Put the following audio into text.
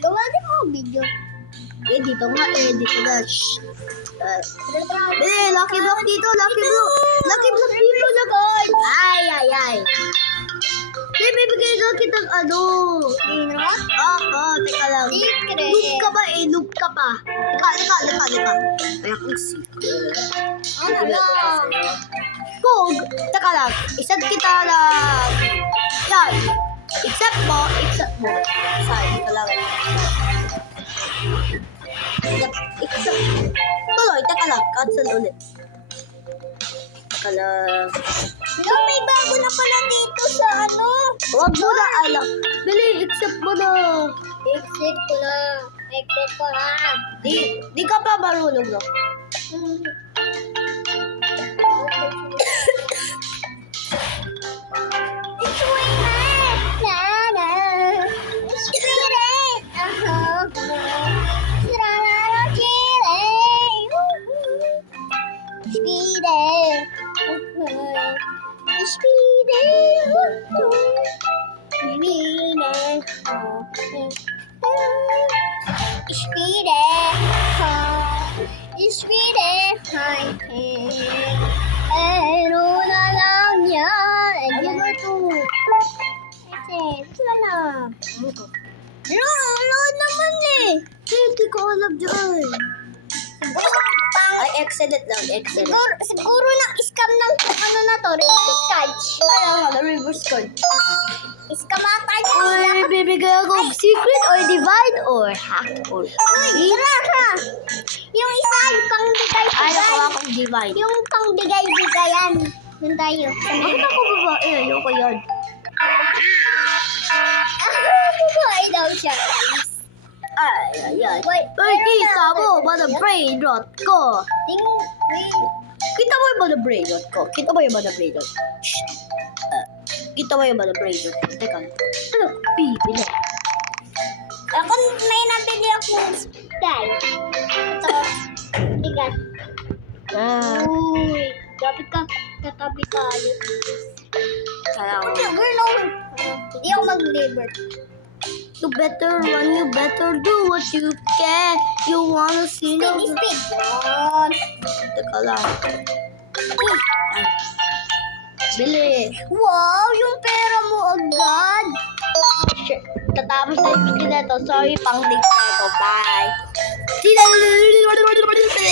Gawa din mo video. Dito nga dito nga. Lucky block dito, lucky block. Lucky block dito, lagoy. Ay. Bibigay daw kitang ano. Inrot? Oo, teka lang. Secret. Noob ka ba noob ka pa. Lika. Kaya kong secret. Ano lang? Kung, teka lang, isang kita lang. Yan. Except mo. Sorry, teka lang. Except. Tuloy, teka lang. Cancel ulit. Teka lang. No, may bago na pala dito sa ano. Huwag mo na alam. Dali, accept mo na. Exit ko na. Di ka pa marunong, no? It's winner. Nana. Spirit. Sirala chile. Spirit. Pero na lang yan. Ano ba ito? Sila na. Ano to? Load naman eh. Hindi ko alam dyan. Ay, excellent lang, excellent. Siguro na-scam ng ano na to, reverse catch. Kaya nga, na-reverse card. Scam ata Or bibigay ako ng secret or divide or hack or Uy, tara! Yung isa, yung pang-bigay-bigay. ay, nakuha akong divide. Yung pang-bigay-bigayan. Yun tayo. Bakit ako babae? Ayoko yan. Ay daw siya. Ay. Wait, Ay, kita mo ba na brain rot ko? Wait. Kita mo yung ba na brain rot ko? Kita mo yung ba na brain rot? Shh. Kita mo yung ba na brain rot? Teka. Ano? Bibili. Ako may nabili akong style. Ito. Bigat. Uy. Dapat ka katabi tayo. Kaya ako. Girl, no. Hindi ako mag-deliver. You better run, you better do what you can. You wanna see no... Speed. Yun. Teka lang. Ay. Bili. Wow, yung pera mo agad. Shit. Tatapos na yung video na ito. Sorry, pang-link na ito. Bye.